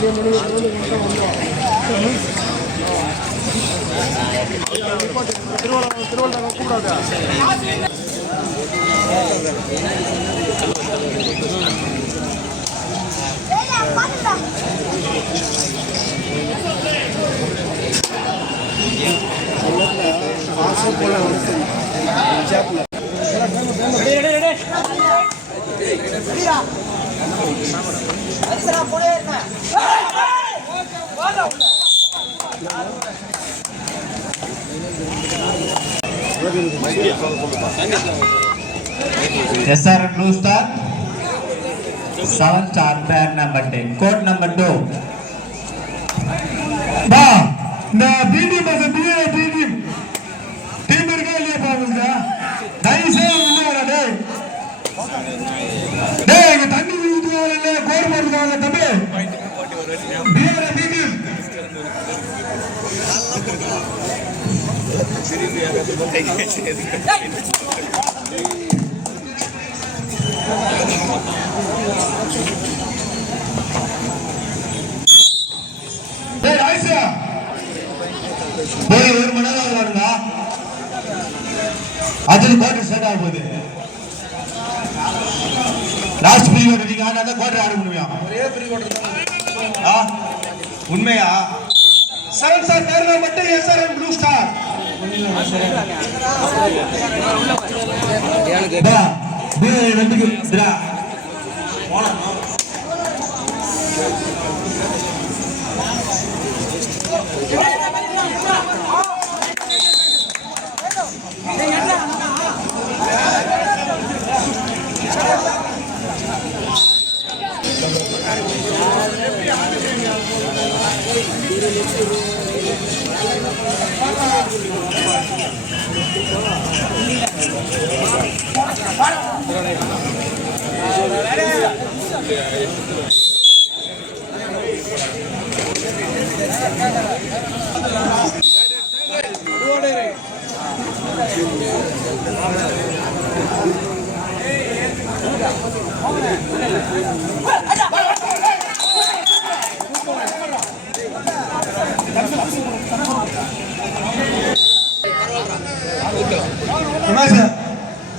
Thiruvalluvar கூப்பிடாது. SRM Blue Star 7-star pair number 10 code number 2 பா இந்த பிடி பஸ் டீம் இருக்கா இல்லையா பாருங்க நைஸா உள்ளடா டேய் டேய் இங்க தண்ணி ஊத்துவாங்க இல்ல கோர் போடுறாங்க தம்பி பிஆர் பிடி டேய் ஐசா டேய் ஒரு மணி நேரம் ஆகுறாங்க அதுல கோட் செட் ஆக போகுது லாஸ்ட் பீரியட் நீங்க ஆனா தான் கோட் ஆட முடியும் ஒரே பீரியட் தான் உண்மையா 7 ஸ்டார் பேர்ல மட்டும் SRM ப்ளூ ஸ்டார் டா டேய் ரெண்டுக்கு டா போலாம்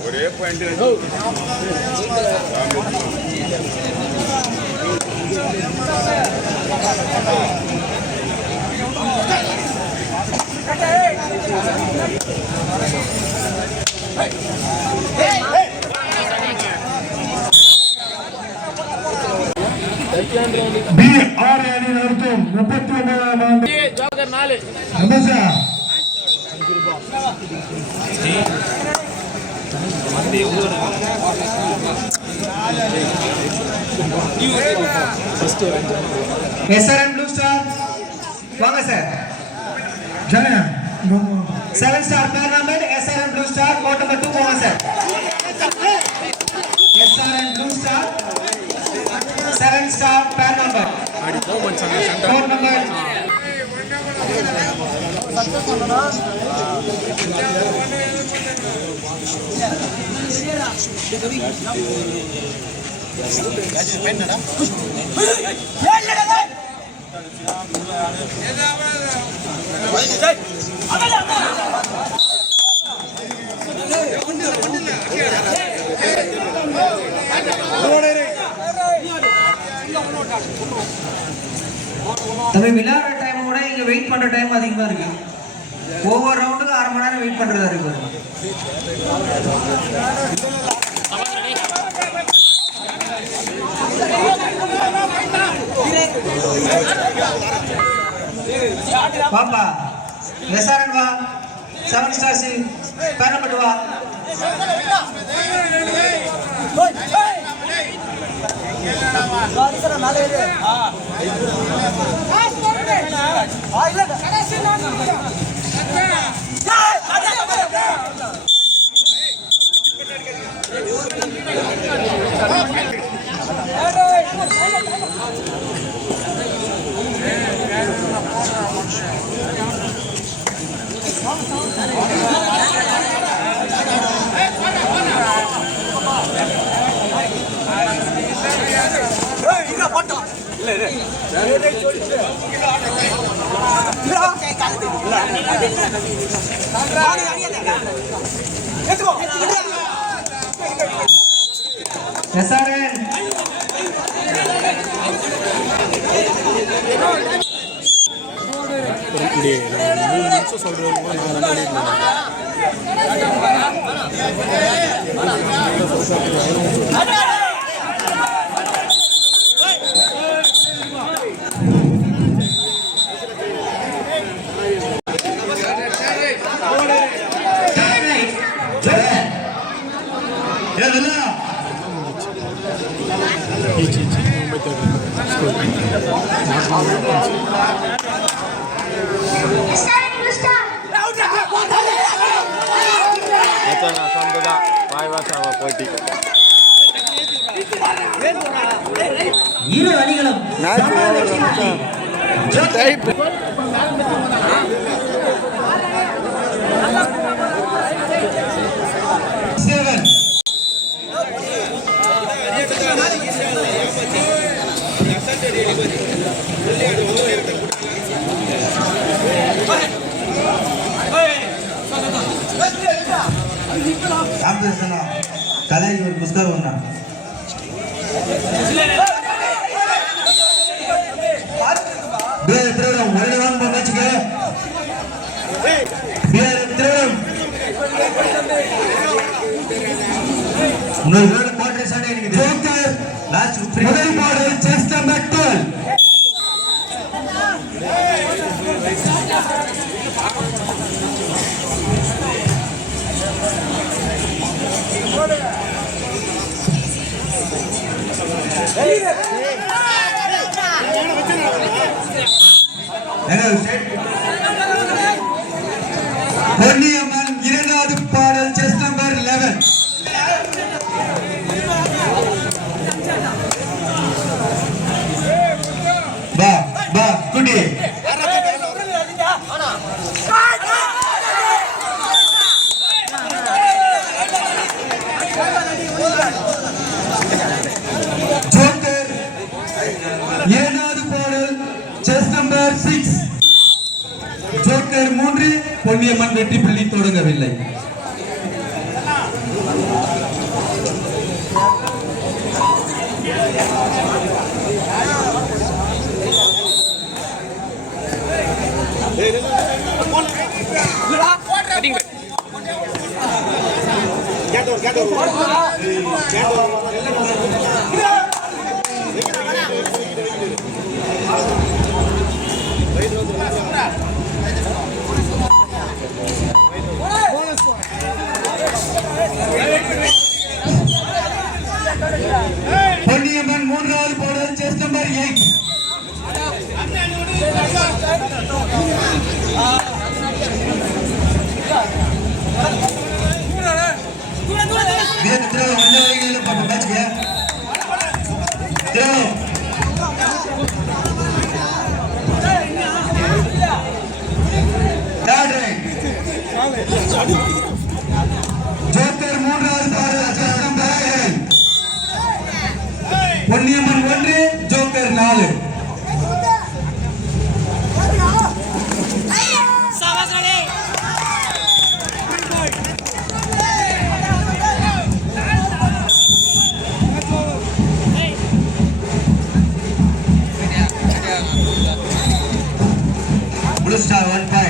ஒரே பாயிண்ட் BR அணி நடத்தும் 39ஆம் ஆண்டு ஜோக்கர் 4 நமசா SRM Blue Star வாங்க sir ஜனயா 7 star pair number SRM Blue Star code number 2 போங்க sir SRM Blue Star 7 star pair number code number தம்பி விளையாடுற டைம் கூட இங்க வெயிட் பண்ற டைம் அதிகமா இருக்கு. ஒவ்வொரு ரவுண்டுக்கு 1/2 மணி நேரம் வெயிட் பண்றதா இருக்கு. பாப்பா SRM வா 7 star சி பேர பட்டு வா இல்ல SRN இப்படி 3 நிமிஷம் சொல்றவங்க நான் இரு அணிகளும் தலைக்கு ஒரு புஸ்தகம் ஒண்ணா திருவிழம் ஒரே வச்சுக்க திருவிழம் இன்னொரு போட்டு சாட்டை எனக்கு முதல் பாடல் செஸ்ட் நம்பர் 12 பொன்னியம்மன் இரண்டாவது பாடல் செஸ் நம்பர் 11 பா பா குடி இரண்டாவது பாடல் செஸ் நம்பர் 6 ஜோக்கர் 3 பொன்னியம்மன் வெற்றி புள்ளி தொடங்கவில்லை. பொன்னியம்மன் மூன்றாவது பாடல் செஸ் நம்பர் 8 ஜோக்கர் மூன்றாவது பாடல் chess number 7 Ponniyamman 1 joker 4 Blue Star 1